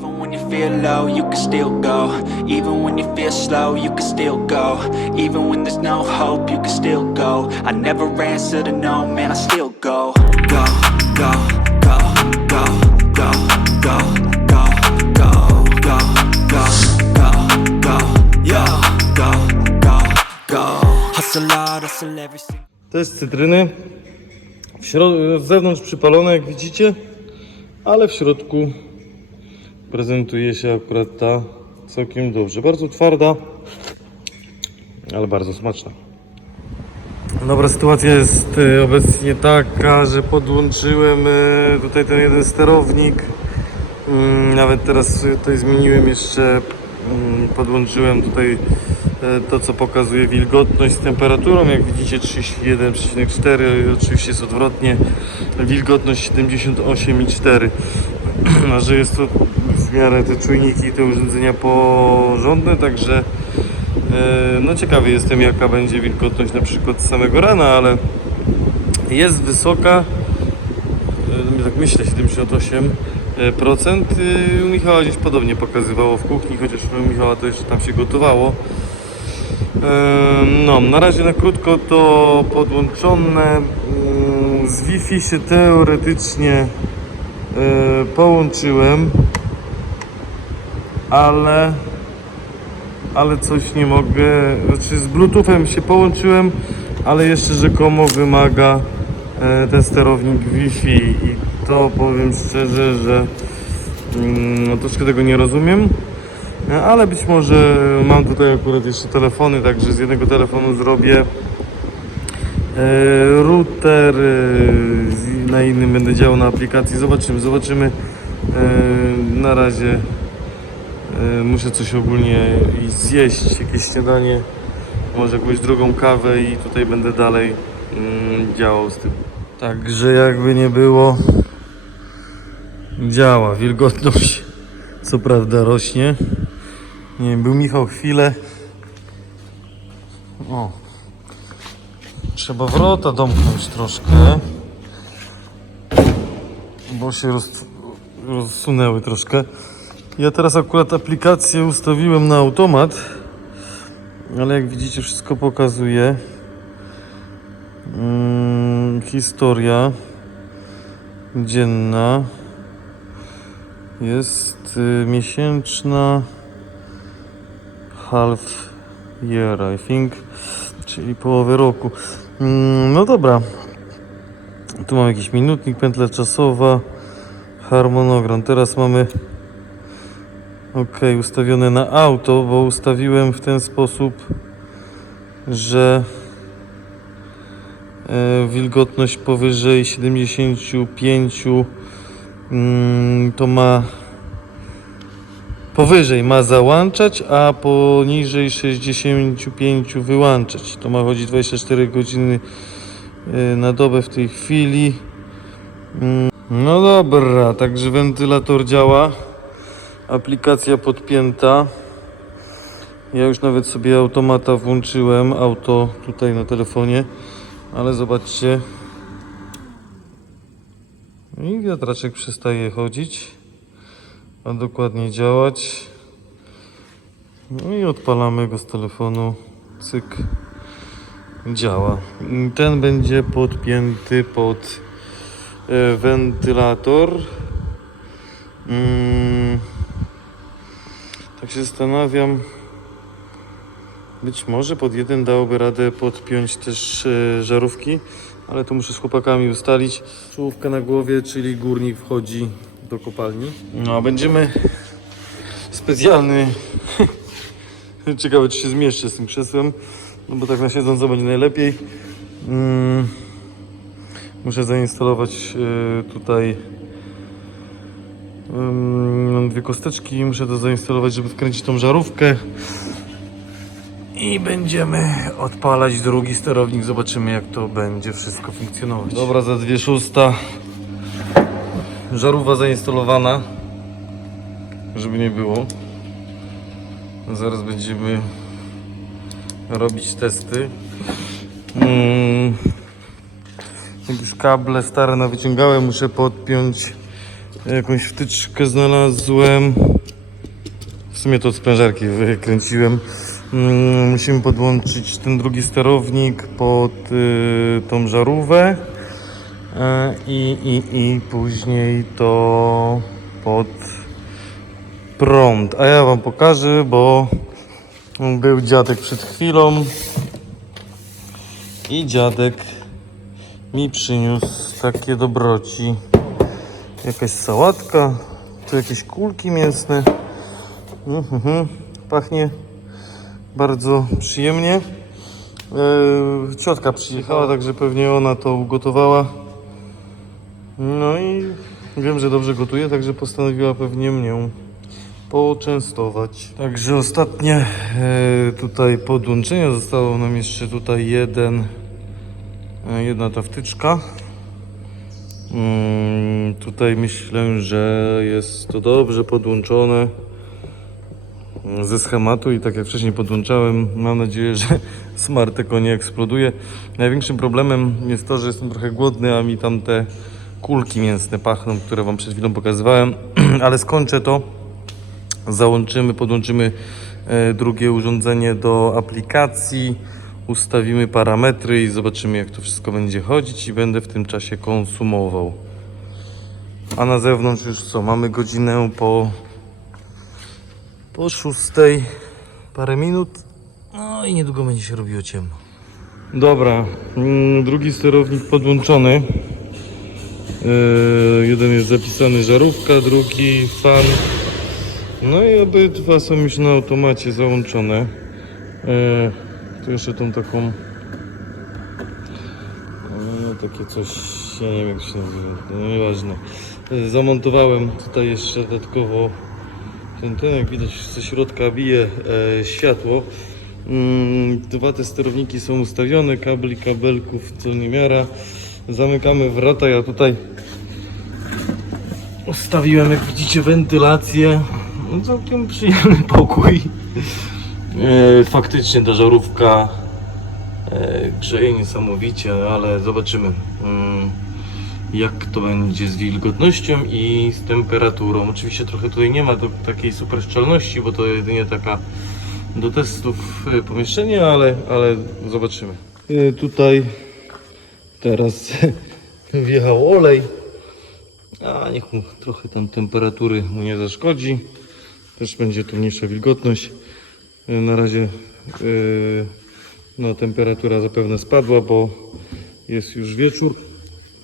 Even when you feel low, you can still go. Even when you feel slow, you can still go. Even when there's no hope, you can still go. I never answer to no, man, I still go. Go, go, go, go, go, go, single Test cytryny. W środ- zewnątrz przypalone, jak widzicie, ale w środku prezentuje się akurat ta całkiem dobrze. Bardzo twarda, ale bardzo smaczna. Dobra, sytuacja jest e, obecnie taka, że podłączyłem e, tutaj ten jeden sterownik. Mm, Nawet teraz tutaj zmieniłem jeszcze, mm, podłączyłem tutaj e, to co pokazuje wilgotność z temperaturą, jak widzicie 31,4, oczywiście jest odwrotnie, wilgotność 78,4. A że jest to w miarę te czujniki i te urządzenia porządne, także e, no ciekawy jestem jaka będzie wilgotność na przykład z samego rana, ale jest wysoka, e, tak myślę 78 e, procent. U Michała gdzieś podobnie pokazywało w kuchni, chociaż u Michała to jeszcze tam się gotowało. No, na razie na krótko to podłączone. Mm, Z Wi-Fi się teoretycznie połączyłem, ale ale coś nie mogę. Znaczy z Bluetoothem się połączyłem, ale jeszcze rzekomo wymaga e, ten sterownik Wi-Fi i to powiem szczerze, że mm, no, troszkę tego nie rozumiem. E, Ale być może mam tutaj akurat jeszcze telefony, także z jednego telefonu zrobię e, router, na innym będę działał na aplikacji. Zobaczymy, zobaczymy. Na razie muszę coś ogólnie zjeść, jakieś śniadanie, może jakąś drugą kawę i tutaj będę dalej mm, działał z tym. Także jakby nie było, działa. Wilgotność co prawda rośnie. Nie wiem, był Michał chwilę. O. Trzeba wrota domknąć troszkę. Bo się roz, rozsunęły troszkę. Ja teraz akurat aplikację ustawiłem na automat. Ale jak widzicie wszystko pokazuje. Mm, historia dzienna jest y, miesięczna half year I think, czyli połowę roku. Mm, no dobra. Tu mam jakiś minutnik, pętla czasowa, harmonogram. Teraz mamy ok, ustawione na auto, bo ustawiłem w ten sposób, że e, wilgotność powyżej 75 mm, to ma powyżej ma załączać, a poniżej 65 wyłączać. To ma chodzić 24 godziny y, na dobę w tej chwili. Mm, No dobra, także wentylator działa. Aplikacja podpięta. Ja już nawet sobie automata włączyłem, auto tutaj na telefonie, ale zobaczcie. I wiatraczek przestaje chodzić a dokładnie działać. No i odpalamy go z telefonu. Cyk. Działa. Ten będzie podpięty pod e, wentylator. Mm, tak się zastanawiam. Być może pod jeden dałoby radę podpiąć też e, żarówki, ale to muszę z chłopakami ustalić. Czołówka na głowie, czyli górnik wchodzi do kopalni. No a będziemy specjalny. Ciekawe czy się zmieszczę z tym krzesłem, no bo tak na siedząco będzie najlepiej. Mm, muszę zainstalować e, tutaj Mam dwie kosteczki, muszę to zainstalować, żeby wkręcić tą żarówkę. I będziemy odpalać drugi sterownik. Zobaczymy, jak to będzie wszystko funkcjonować. Dobra, za dwie szósta. Żarówa zainstalowana, żeby nie było. Zaraz będziemy robić testy. Mm. Jak już kable stare nawyciągałem, muszę podpiąć Jakąś wtyczkę znalazłem. W sumie to od sprężarki wykręciłem. Mm, Musimy podłączyć ten drugi sterownik pod y, tą żarówkę e, i, i, i później to pod prąd. A ja Wam pokażę, bo był dziadek przed chwilą i dziadek mi przyniósł takie dobroci. Jakaś sałatka, tu jakieś kulki mięsne. Mhm, pachnie bardzo przyjemnie. E, ciotka przyjechała, także pewnie ona to ugotowała. No i wiem, że dobrze gotuje, także postanowiła pewnie mnie poczęstować. Także ostatnie e, tutaj podłączenie. Zostało nam jeszcze tutaj jeden, e, jedna ta wtyczka. Mm, tutaj myślę, że jest to dobrze podłączone ze schematu i tak jak wcześniej podłączałem, mam nadzieję, że Smarteko nie eksploduje. Największym problemem jest to, że jestem trochę głodny, a mi tam te kulki mięsne pachną, które Wam przed chwilą pokazywałem, ale skończę to. Załączymy, podłączymy e, drugie urządzenie do aplikacji, ustawimy parametry i zobaczymy jak to wszystko będzie chodzić i będę w tym czasie konsumował. A na zewnątrz już co, mamy godzinę po po szóstej parę minut. No i niedługo będzie się robiło ciemno. Dobra, mm, drugi sterownik podłączony. Yy, jeden jest zapisany żarówka, drugi fan. No i obydwa są już na automacie załączone. Yy, tu jeszcze tą taką yy, takie coś, ja nie wiem jak się nazywa, no nieważne. Zamontowałem tutaj jeszcze dodatkowo ten, ten jak widać ze środka bije e, światło. Mm, dwa te sterowniki są ustawione, kabli, kabelków, celniemiara. Zamykamy wrota, ja tutaj ustawiłem jak widzicie wentylację. No, całkiem przyjemny pokój. E, faktycznie ta żarówka e, grzeje niesamowicie, ale zobaczymy. Mm jak to będzie z wilgotnością i z temperaturą. Oczywiście trochę tutaj nie ma do, takiej super szczelności, bo to jedynie taka do testów y, pomieszczenie, ale, ale zobaczymy. Tutaj teraz wjechał olej, a niech mu trochę tam temperatury mu nie zaszkodzi. Też będzie tu mniejsza wilgotność. Na razie y, no, temperatura zapewne spadła, bo jest już wieczór.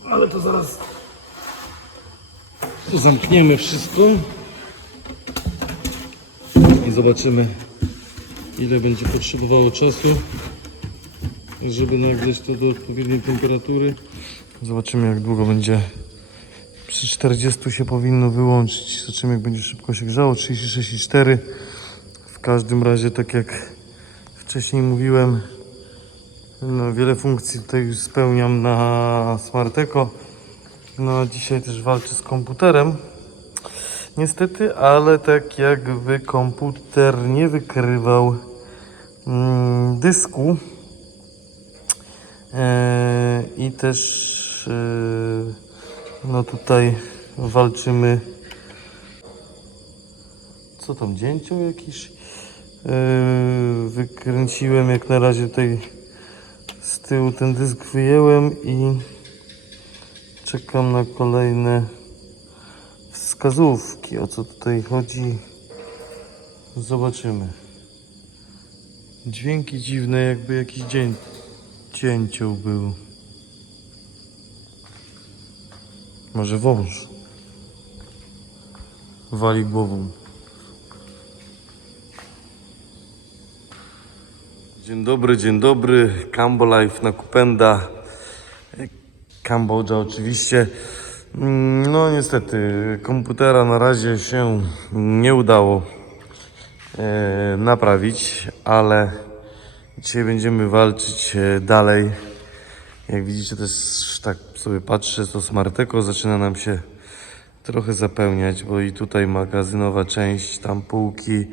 Ale to zaraz tu zamkniemy wszystko i zobaczymy ile będzie potrzebowało czasu żeby nagrzeć to do odpowiedniej temperatury. Zobaczymy jak długo będzie. Przy 40 się powinno wyłączyć. Zobaczymy jak będzie szybko się grzało. 36,4 w każdym razie tak jak wcześniej mówiłem no, wiele funkcji tutaj już spełniam na Smarteko. No, dzisiaj też walczę z komputerem. Niestety, ale tak jakby komputer nie wykrywał mm, dysku. E, I też e, no tutaj walczymy. Co tam, dzięcioł jakiś? E, wykręciłem jak na razie tutaj z tyłu ten dysk wyjęłem i czekam na kolejne wskazówki. O co tutaj chodzi? Zobaczymy. Dźwięki dziwne, jakby jakiś dzień cięcioł był. Może wąż. Wali głową. Dzień dobry, dzień dobry. Cambo Life na Kupenda. Kambodża oczywiście. Mm, No niestety, komputera na razie się nie udało e, naprawić, ale dzisiaj będziemy walczyć e, dalej. Jak widzicie też tak sobie patrzę, to Smarteko zaczyna nam się trochę zapełniać, bo i tutaj magazynowa część, tam półki,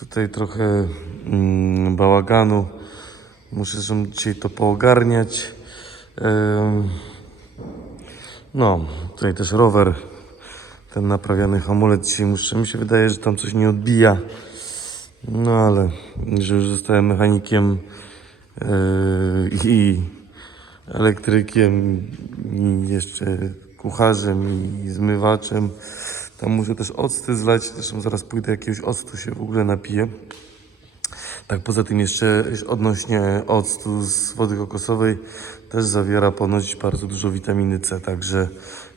Tutaj trochę mm, bałaganu. Muszę zresztą dzisiaj to poogarniać. No, tutaj też rower ten naprawiany hamulec dzisiaj muszę. Mi się wydaje, że tam coś nie odbija. No ale, że już zostałem mechanikiem yy, i elektrykiem i jeszcze kucharzem i zmywaczem. Tam muszę też octy zlać, zresztą zaraz pójdę jakiegoś octu się w ogóle napiję. Tak poza tym jeszcze odnośnie octu z wody kokosowej też zawiera ponoć bardzo dużo witaminy C, także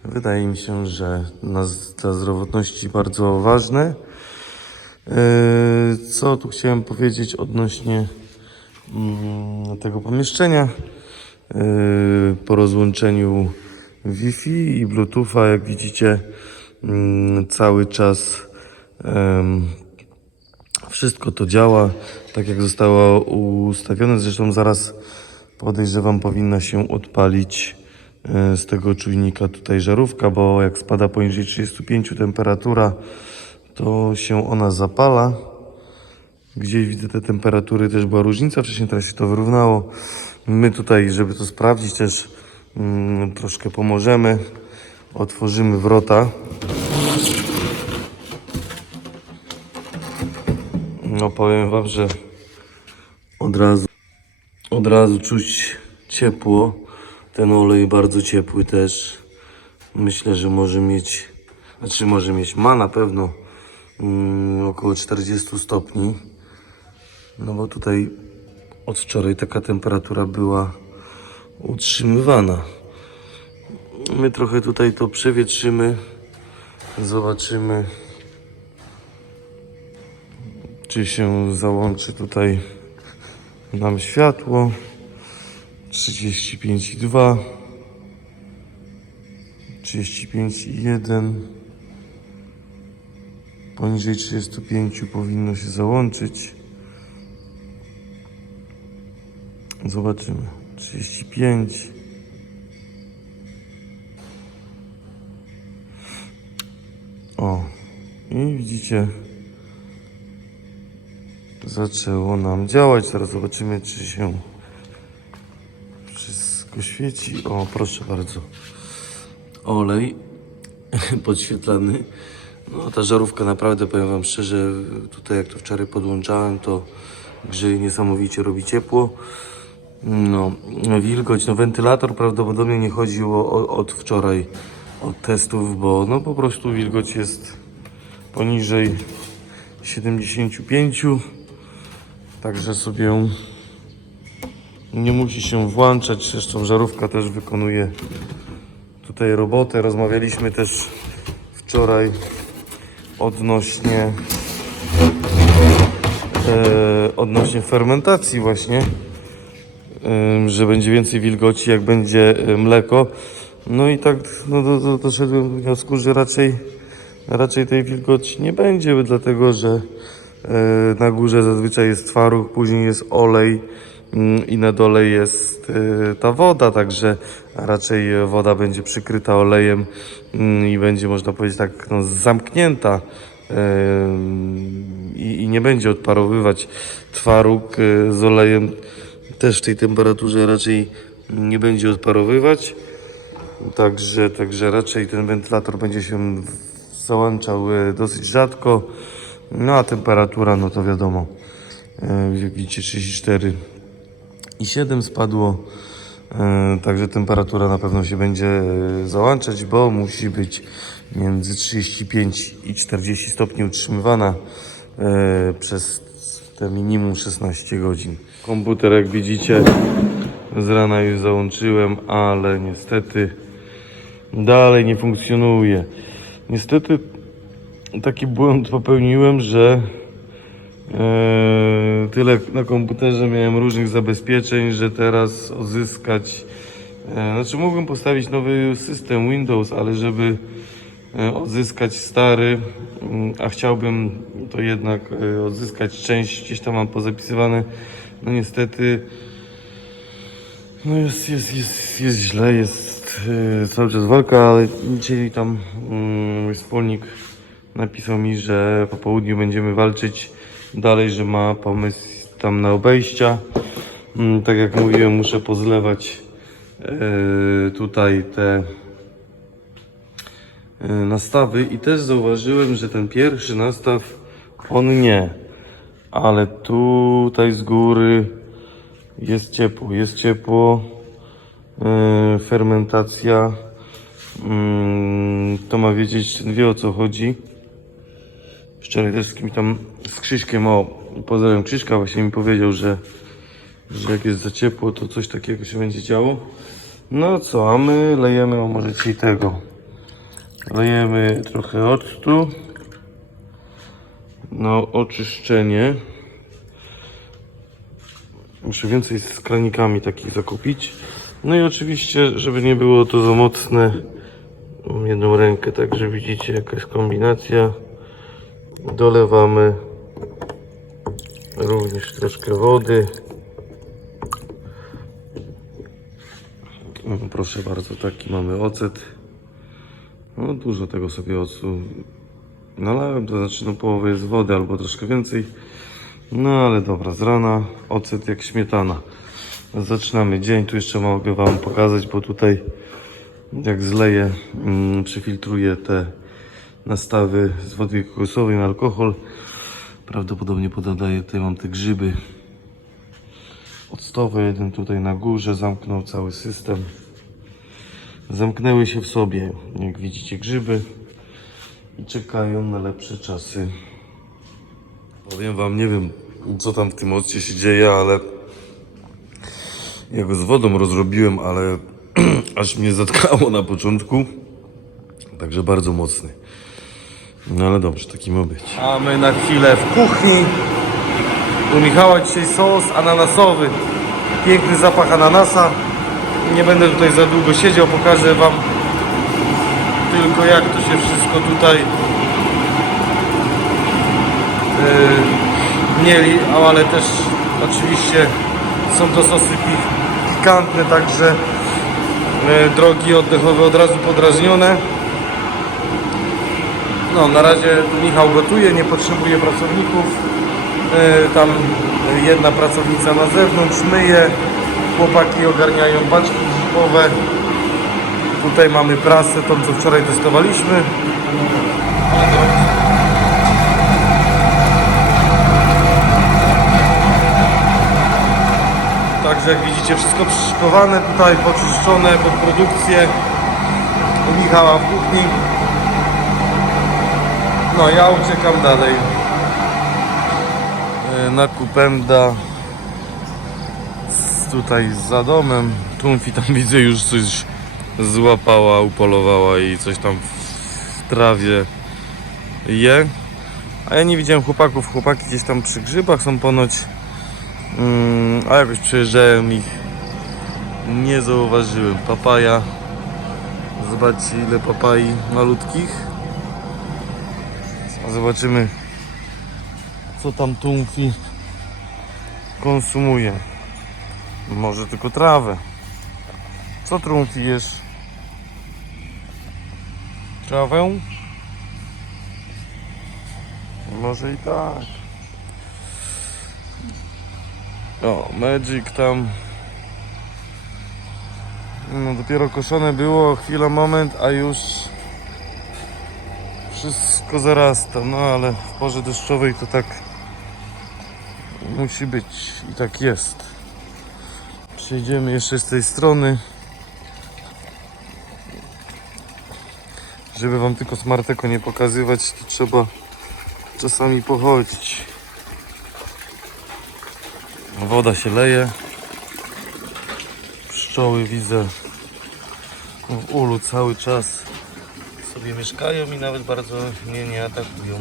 wydaje mi się, że dla zdrowotności bardzo ważne. Yy, Co tu chciałem powiedzieć odnośnie mm, tego pomieszczenia? Yy, Po rozłączeniu Wi-Fi i Bluetootha, jak widzicie, mm, cały czas wszystko to działa tak, jak zostało ustawione. Zresztą zaraz podejrzewam, powinna się odpalić e, z tego czujnika tutaj żarówka, bo jak spada poniżej 35 temperatura, to się ona zapala. Gdzieś widzę te temperatury, też była różnica wcześniej, teraz się to wyrównało. My tutaj, żeby to sprawdzić, też mm, troszkę pomożemy. Otworzymy wrota. No powiem wam, że od razu, od razu czuć ciepło. Ten olej bardzo ciepły też. Myślę, że może mieć, znaczy może mieć, ma na pewno mm, około 40 stopni. No bo tutaj od wczoraj taka temperatura była utrzymywana. My trochę tutaj to przewietrzymy. Zobaczymy czy się załączy tutaj nam światło? 35,2 35,1 poniżej 35 powinno się załączyć. Zobaczymy. 35 o i widzicie zaczęło nam działać. Teraz zobaczymy, czy się wszystko świeci. O, proszę bardzo. Olej podświetlany. No, ta żarówka naprawdę, powiem Wam szczerze, tutaj jak to wczoraj podłączałem, to grzeje niesamowicie, robi ciepło. No, wilgoć, no wentylator prawdopodobnie nie chodziło o, od wczoraj, od testów, bo no po prostu wilgoć jest poniżej 75. Także sobie nie musi się włączać. Zresztą żarówka też wykonuje tutaj robotę. Rozmawialiśmy też wczoraj odnośnie e, odnośnie fermentacji właśnie, e, że będzie więcej wilgoci jak będzie e, mleko. No i tak no, do, do, doszedłem do wniosku, że raczej, raczej tej wilgoci nie będzie, dlatego że Na górze zazwyczaj jest twaróg, później jest olej mm, i na dole jest e, ta woda, także raczej woda będzie przykryta olejem mm, i będzie można powiedzieć tak no, zamknięta e, i, nie będzie odparowywać twaróg e, z olejem. Też w tej temperaturze raczej nie będzie odparowywać. Także, także raczej ten wentylator będzie się załączał e, dosyć rzadko. No a temperatura, no to wiadomo, e, jak widzicie 34 i 7 spadło. E, Także temperatura na pewno się będzie e, załączać, bo musi być między 35 i 40 stopni utrzymywana przez te minimum 16 godzin. Komputer, jak widzicie, z rana już załączyłem, ale niestety dalej nie funkcjonuje. Niestety taki błąd popełniłem, że e, tyle na komputerze miałem różnych zabezpieczeń, że teraz odzyskać. E, znaczy, mógłbym postawić nowy system Windows, ale żeby e, odzyskać stary, mm, a chciałbym to jednak e, odzyskać część, gdzieś tam mam pozapisywane. No niestety, no jest, jest, jest, jest źle, jest cały czas walka, ale dzisiaj tam mm, mój wspólnik napisał mi, że po południu będziemy walczyć dalej, że ma pomysł tam na obejścia. Mm, Tak jak mówiłem, muszę pozlewać e, tutaj te e, nastawy i też zauważyłem, że ten pierwszy nastaw, on nie. Ale tutaj z góry jest ciepło, jest ciepło. E, fermentacja. Mm, to ma wiedzieć, wie o co chodzi. Wczoraj też z kimś tam, z Krzyśkiem, o, pozdrawiam Krzyśka, właśnie mi powiedział, że, że jak jest za ciepło, to coś takiego się będzie działo. No co, a my lejemy, o może ci tego. Lejemy trochę octu. No, oczyszczenie. Muszę więcej z kranikami takich zakupić. No i oczywiście, żeby nie było to za mocne, jedną rękę, także widzicie jakaś kombinacja. Dolewamy również troszkę wody. O, proszę bardzo, taki mamy ocet. No dużo tego sobie octu nalałem, to znaczy no połowę jest wody albo troszkę więcej. No ale dobra, z rana ocet jak śmietana. Zaczynamy dzień, tu jeszcze mogę Wam pokazać, bo tutaj jak zleję, mm, przyfiltruję te nastawy z wody kokosowej na alkohol. Prawdopodobnie pododaję, tutaj mam te grzyby octowe, jeden tutaj na górze, zamknął cały system. Zamknęły się w sobie, jak widzicie, grzyby i czekają na lepsze czasy. Powiem Wam, nie wiem co tam w tym occie się dzieje, ale ja go z wodą rozrobiłem, ale aż mnie zatkało na początku. Także bardzo mocny. No ale dobrze, taki ma być. A my na chwilę w kuchni. U Michała dzisiaj sos ananasowy. Piękny zapach ananasa. Nie będę tutaj za długo siedział, pokażę Wam tylko jak to się wszystko tutaj yy, mieli, ale też oczywiście są to sosy pi- pikantne, także yy, drogi oddechowe od razu podrażnione. No, na razie Michał gotuje, nie potrzebuje pracowników. Yy, Tam jedna pracownica na zewnątrz myje, chłopaki ogarniają baczki grzybowe. Tutaj mamy prasę, tą co wczoraj testowaliśmy. Także jak widzicie wszystko przyszykowane tutaj, poczyszczone pod produkcję Michała w kuchni. No ja uciekam dalej. E, Na Kupemda z- tutaj za domem. Tumfi tam widzę już coś złapała, upolowała i coś tam w trawie je. A ja nie widziałem chłopaków. Chłopaki gdzieś tam przy grzybach są ponoć. Mm, a jakoś przejeżdżałem ich. Nie zauważyłem. Papaja. Zobaczcie ile papai malutkich. Zobaczymy co tam Tumfi konsumuje. Może tylko trawę. Co Trumfi jesz? Trawę? Może i tak. O, Magic tam. No dopiero koszone było, chwila, moment, a już wszystko zarasta. No ale w porze deszczowej to tak musi być i tak jest. Przejdziemy jeszcze z tej strony. Żeby wam tylko smarteko nie pokazywać, to trzeba czasami pochodzić. Woda się leje. Pszczoły widzę w ulu cały czas sobie mieszkają i nawet bardzo mnie nie atakują.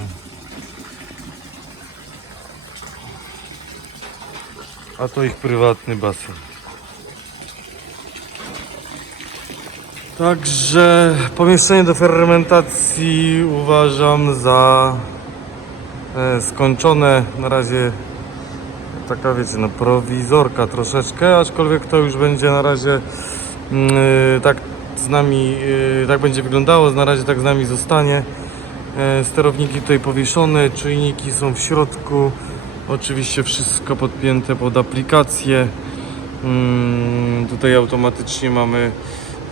A to ich prywatny basen. Także pomieszczenie do fermentacji uważam za e, skończone. Na razie taka wiecie, no prowizorka troszeczkę, aczkolwiek to już będzie na razie mm, e, tak z nami, e, tak będzie wyglądało, na razie tak z nami zostanie. E, Sterowniki tutaj powieszone, czujniki są w środku. Oczywiście wszystko podpięte pod aplikację. Mm, Tutaj automatycznie mamy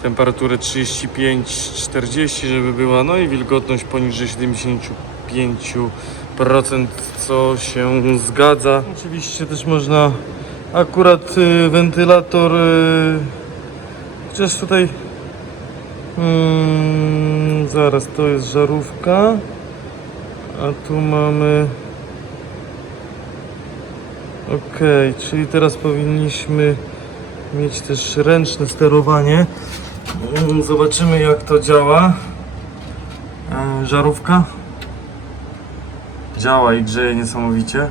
temperaturę 35-40, żeby była, no i wilgotność poniżej 75%, co się zgadza. Oczywiście też można akurat y, wentylator, y, chociaż tutaj mm, zaraz, to jest żarówka, a tu mamy Okej, czyli teraz powinniśmy mieć też ręczne sterowanie. Mm, Zobaczymy jak to działa. E, Żarówka. Działa i grzeje niesamowicie.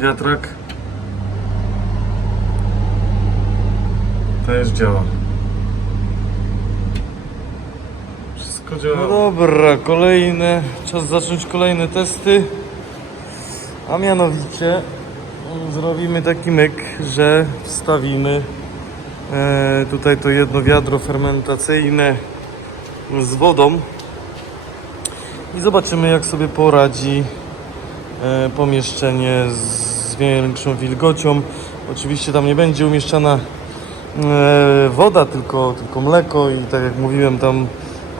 Wiatrak. Też działa. Wszystko działa. No dobra, kolejne. Czas zacząć kolejne testy. A mianowicie mm, zrobimy taki myk, że wstawimy e, tutaj to jedno wiadro fermentacyjne z wodą i zobaczymy jak sobie poradzi e, pomieszczenie z większą wilgocią. Oczywiście tam nie będzie umieszczana e, woda, tylko, tylko mleko i tak jak mówiłem tam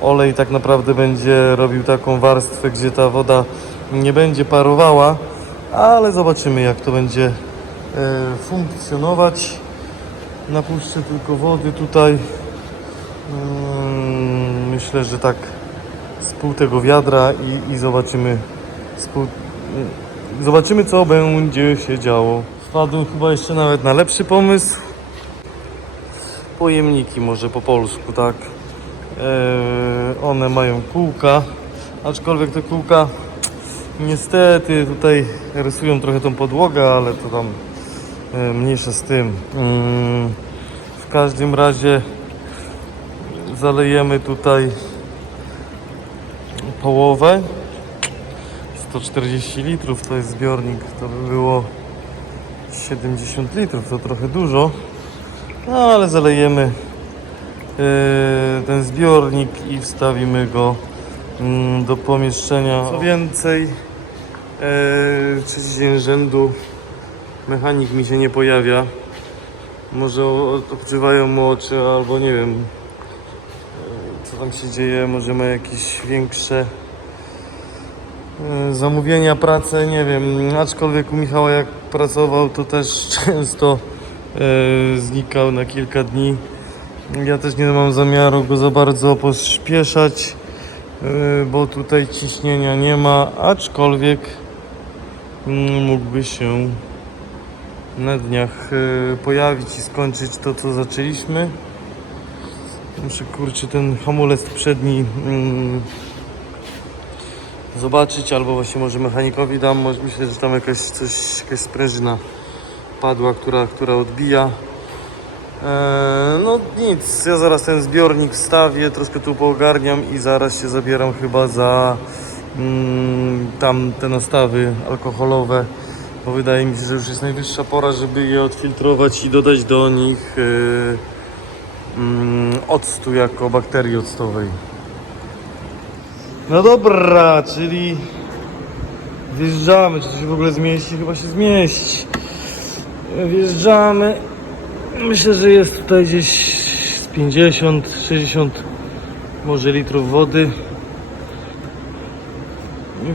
olej tak naprawdę będzie robił taką warstwę, gdzie ta woda nie będzie parowała, ale zobaczymy jak to będzie e, funkcjonować. Napuszczę tylko wody tutaj. Mm, Myślę, że tak z pół tego wiadra i, i zobaczymy pół, mm, zobaczymy co będzie się działo. Wpadłem chyba jeszcze nawet na lepszy pomysł. Pojemniki może po polsku, tak. E, one mają kółka, aczkolwiek te kółka niestety tutaj rysują trochę tą podłogę, ale to tam e, mniejsze z tym. Mm, w każdym razie zalejemy tutaj połowę 140 litrów to jest zbiornik to by było 70 litrów to trochę dużo no ale zalejemy ten zbiornik i wstawimy go mm, do pomieszczenia. Co więcej trzeci dzień rzędu mechanik mi się nie pojawia? Może o- obcywają mu oczy albo nie wiem e, co tam się dzieje, może ma jakieś większe zamówienia, pracę, nie wiem, aczkolwiek u Michała jak pracował to też często znikał na kilka dni. Ja też nie mam zamiaru go za bardzo pospieszać, e, bo tutaj ciśnienia nie ma, aczkolwiek mm, mógłby się na dniach e, pojawić i skończyć to, co zaczęliśmy. Muszę kurczę ten hamulec przedni mm, zobaczyć, albo właśnie może mechanikowi dam. Myślę, że tam jakaś coś, jakaś sprężyna padła, która, która odbija. Eee, no nic, ja zaraz ten zbiornik wstawię, troszkę tu poogarniam i zaraz się zabieram chyba za mm, tam te nastawy alkoholowe, bo wydaje mi się, że już jest najwyższa pora, żeby je odfiltrować i dodać do nich yy, mm, octu jako bakterii octowej. No dobra, czyli wjeżdżamy. Czy to się w ogóle zmieści? Chyba się zmieści. Wjeżdżamy. Myślę, że jest tutaj gdzieś z 50, 60 może litrów wody.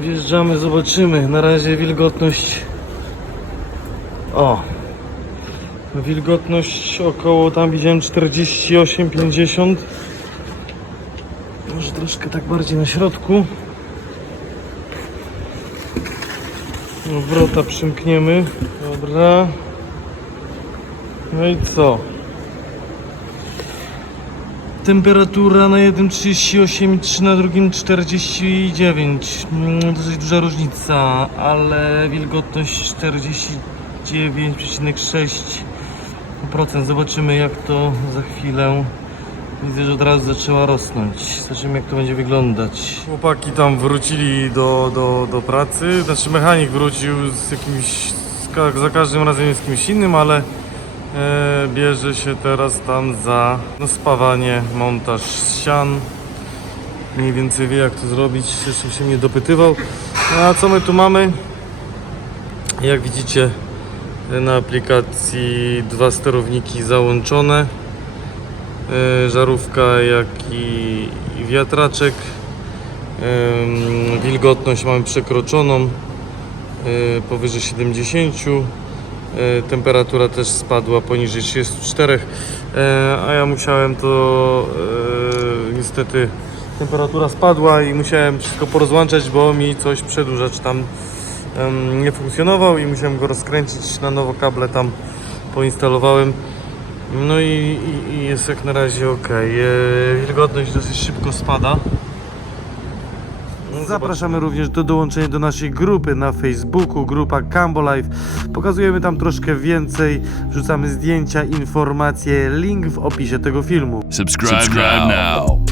Wjeżdżamy, zobaczymy. Na razie wilgotność. O, Wilgotność około tam widziałem 48-50. Może troszkę tak bardziej na środku. Wrota przymkniemy. Dobra. No i co? Temperatura na jednym 38,3, na drugim 49. Mm, Dosyć duża różnica, ale wilgotność 49,6%. Zobaczymy jak to za chwilę. Widzę, że od razu zaczęła rosnąć. Zobaczymy jak to będzie wyglądać. Chłopaki tam wrócili do, do, do pracy. Znaczy mechanik wrócił z jakimś, za każdym razem z kimś innym, ale bierze się teraz tam za no, spawanie, montaż ścian. Mniej więcej wie jak to zrobić. Jeszcze się mnie dopytywał. No, a co my tu mamy? Jak widzicie na aplikacji dwa sterowniki załączone. e, żarówka, jak i, wiatraczek. Wilgotność mamy przekroczoną e, powyżej 70. E, Temperatura też spadła poniżej 34, e, a ja musiałem to e, niestety temperatura spadła i musiałem wszystko porozłączać, bo mi coś przedłużacz tam nie funkcjonował i musiałem go rozkręcić na nowo kable tam poinstalowałem. No i, i, i jest jak na razie ok. Wilgotność dosyć szybko spada. Zapraszamy również do dołączenia do naszej grupy na Facebooku, grupa Cambo Life. Pokazujemy tam troszkę więcej, wrzucamy zdjęcia, informacje, link w opisie tego filmu. Subscribe, now.